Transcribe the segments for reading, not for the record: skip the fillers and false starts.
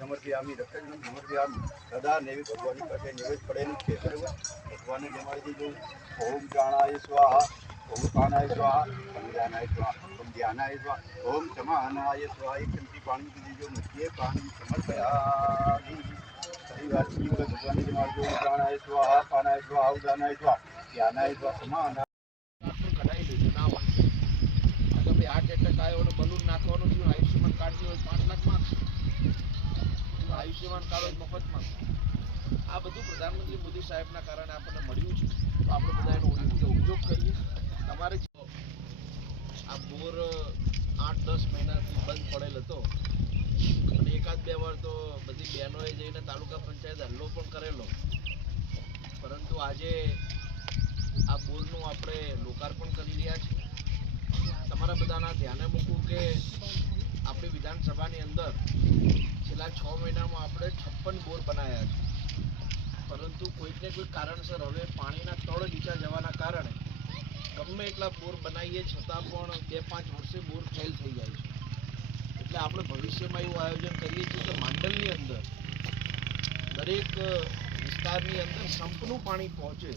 समर्पयामि रक्तचूर्णं समर्पयामि सदा नैवेद्य भगवान પાસે નિવેદ પડેલું છે બરાબર ભગવાનને જમાડી દીધું ઓમ પ્રાણાય સ્વાહા ओम पानाय स्वाहा ओम ध्यानाय स्वाहा ओम ध्यानाय स्वाहा ओम समानाय स्वाहा एक चमची पानी की दीजिए मुझे पानी समर्पयामि परिवार की भगवान के मार्ग ओम प्राणाय स्वाहा पानाय स्वाहा उदानाय स्वाहा ध्यानाय स्वाहा समानाय કઢાઈ લીધું ના હોય અગર ભાઈ હાર્ટ એટેક આવ્યો અને બલૂન નાખવાનું થયું આયુષ્યમાન કાર્ડ હોય 5 લાખ માગશે આયુષ્યમાન કાર્ડ હોય મફતમાં આ બધું પ્રધાનમંત્રી મોદી સાહેબના કારણે આપણને મળ્યું છે તો આપણે બધા એનો ઉપયોગ કરીએ તમારે આ બોર 8-10 મહિનાથી બંધ પડેલ હતો અને એકાદ બે વાર તો બધી બહેનોએ જઈને તાલુકા પંચાયત હલ્લો પણ કરેલો પરંતુ આજે આ બોરનું આપણે લોકાર્પણ કરી રહ્યા છીએ તમારા બધાના ધ્યાને મૂકું કે આપણી વિધાનસભાની અંદર છેલ્લા 6 મહિનામાં આપણે 56 બોર બનાવ્યા છે પરંતુ કોઈકને કોઈ કારણસર હવે પાણીના તળ નીચા જવાના કારણે ગમે એટલા બોર બનાવીએ છતાં પણ 2-5 વર્ષે બોર ફેલ થઈ જાય છે એટલે આપણે ભવિષ્યમાં એવું આયોજન કરીએ છીએ કે માંડલની અંદર દરેક વિસ્તારની અંદર સંપનું પાણી પહોંચે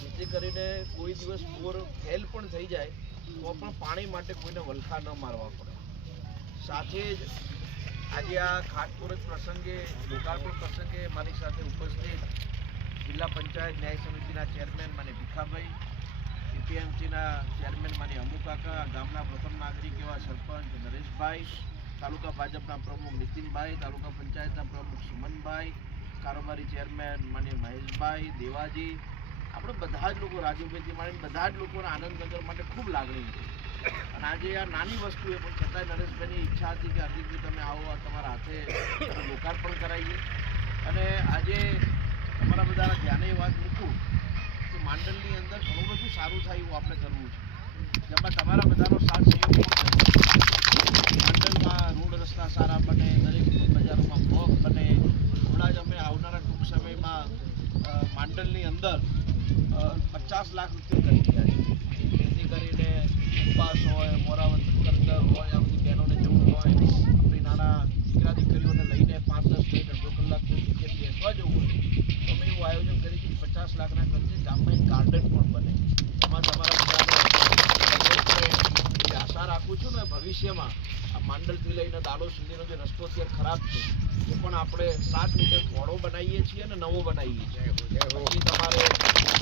જેથી કરીને કોઈ દિવસ બોર ફેલ પણ થઈ જાય તો પણ પાણી માટે કોઈને વલખા ન મારવા પડે સાથે જ આજે આ ખાટમુહૂર્ત પ્રસંગે લોકાર્પણ પ્રસંગે મારી સાથે ઉપસ્થિત જિલ્લા પંચાયત ન્યાય સમિતિના ચેરમેન માને ભીખાભાઈ એપીએમસીના ચેરમેન માને અમુકાકા ગામના પ્રથમ નાગરિક એવા સરપંચ નરેશભાઈ તાલુકા ભાજપના પ્રમુખ નીતિનભાઈ તાલુકા પંચાયતના પ્રમુખ સુમનભાઈ કારોબારી ચેરમેન માને મહેશભાઈ દેવાજી આપણે બધા જ લોકો રાજુભાઈથી માંડીને બધા જ લોકોના આનંદનગર માટે ખૂબ લાગણી હતી અને આજે આ નાની વસ્તુ એ પણ છતાંય નરેશભાઈની ઈચ્છા હતી કે હાર્દિકભાઈ તમે આવો તમારા હાથે લોકાર્પણ કરાવીએ અને આજે તમારા બધાના ધ્યાને એ વાત મૂકું કે માંડલની અંદર ઘણું બધું સારું થાય એવું આપણે કરવું છે જેમાં તમારા બધાનો સાથ સહયોગ માંડલમાં રોડ રસ્તા સારા બને દરેક બજારોમાં બ્લોક બને હમણાં જ અમે આવનારા ટૂંક સમયમાં માંડલની અંદર 50 લાખ રૂપિયા કરી રહ્યા છે જેથી કરીને ઉપવાસ હોય મોરાવત કરતર હોય આ બધી બહેનોને જવું હોય આપણી નાના દીકરા દીકરીઓને લઈને 5-10 મિનિટ અડધો કલાક કોઈ જગ્યાએ બેસવા જવું હોય તો અમે એવું આયોજન કરી કે 50 લાખના ખર્ચે ગામમાં એક ગાર્ડન પણ બને એમાં તમારા બધાને આશા રાખું છું ને ભવિષ્યમાં આ માંડલથી લઈને દાડો સુધીનો જે રસ્તો અત્યારે ખરાબ છે એ પણ આપણે 7 મીટર પહોળો બનાવીએ છીએ અને નવો બનાવીએ છીએ પછી તમારે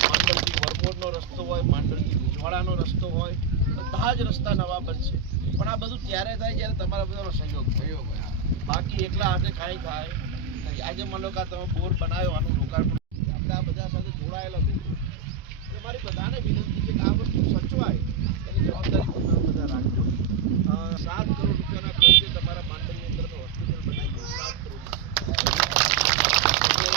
માંડલથી વરમોડનો રસ્તો હોય માંડલથી ભીજવાડાનો રસ્તો હોય બધા જ રસ્તા નવા બનશે પણ આ બધું ત્યારે થાય જ્યારે તમારા બધાનો સહયોગ થયો બાકી એકલા હાથે કાંઈ થાય આજે માનો કે તમે બોર બનાવ્યો આનું લોકાર્પણ આપણે આ બધા સાથે જોડાયેલા લોકો એટલે મારી બધાને વિનંતી છે કે આ વસ્તુ સચવાય એની જવાબદારી તમે બધા રાખજો 7 કરોડ રૂપિયાના ખર્ચે તમારા માંડલની અંદર હોસ્પિટલ બનાવી 7 કરોડ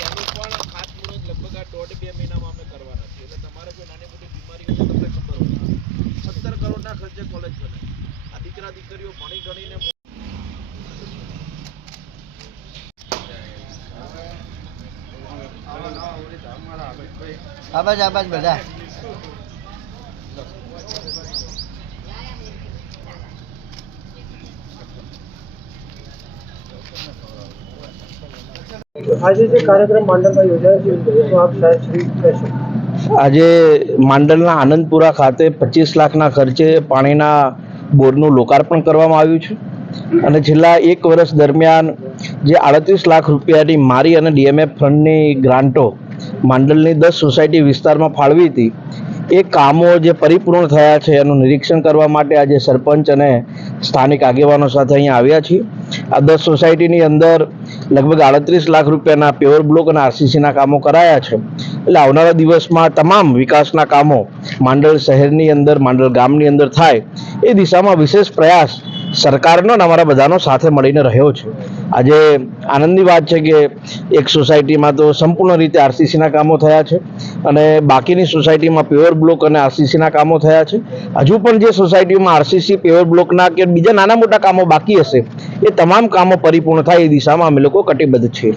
એનું પણ ખાતમુહૂર્ત લગભગ આ 1.5-2 મહિનામાં અમે કરવાના છીએ એટલે તમારે કોઈ નાની મોટી બીમારી હોય તમને ખબર હોય 17 કરોડના ખર્ચે કોલેજ બને આ દીકરા દીકરીઓ ભણી ગણીને આબાજ બધા આજે જે કાર્યક્રમ માંડલમાં યોજાયો છે તો આપ સાહેબ શ્રી કહેશો આજે માંડલના આનંદપુરા ખાતે 25 લાખના ખર્ચે પાણીના બોરનું લોકાર્પણ કરવામાં આવ્યું છે અને છેલ્લા 1 વર્ષ દરમિયાન જે 38 લાખ રૂપિયાની મારી અને ડીએમએફ ફંડની ગ્રાન્ટો માંડલની 10 સોસાયટી વિસ્તારમાં ફાળવી હતી એ કામો જે પરિપૂર્ણ થયા છે એનું નિરીક્ષણ કરવા માટે આજે સરપંચ અને સ્થાનિક આગેવાનો સાથે અહીંયા આવ્યા છીએ આ 10 સોસાયટીની અંદર લગભગ 38 લાખ રૂપિયાના પેવર બ્લોક અને આરસીસીના કામો કરાયા છે એટલે આવનારા દિવસમાં તમામ વિકાસના કામો માંડલ શહેરની અંદર માંડલ ગામની અંદર થાય એ દિશામાં વિશેષ પ્રયાસ સરકારનો અને અમારા બધાનો સાથે મળીને રહ્યો છે આજે આનંદની વાત છે કે એક સોસાયટીમાં તો સંપૂર્ણ રીતે આરસીસીના કામો થયા છે અને બાકીની સોસાયટીમાં પેવર બ્લોક અને આરસીસીના કામો થયા છે હજુ પણ જે સોસાયટીમાં આરસીસી પેવર બ્લોકના કે બીજા નાના મોટા કામો બાકી હશે એ તમામ કામો પરિપૂર્ણ થાય એ દિશામાં અમે લોકો કટિબદ્ધ છીએ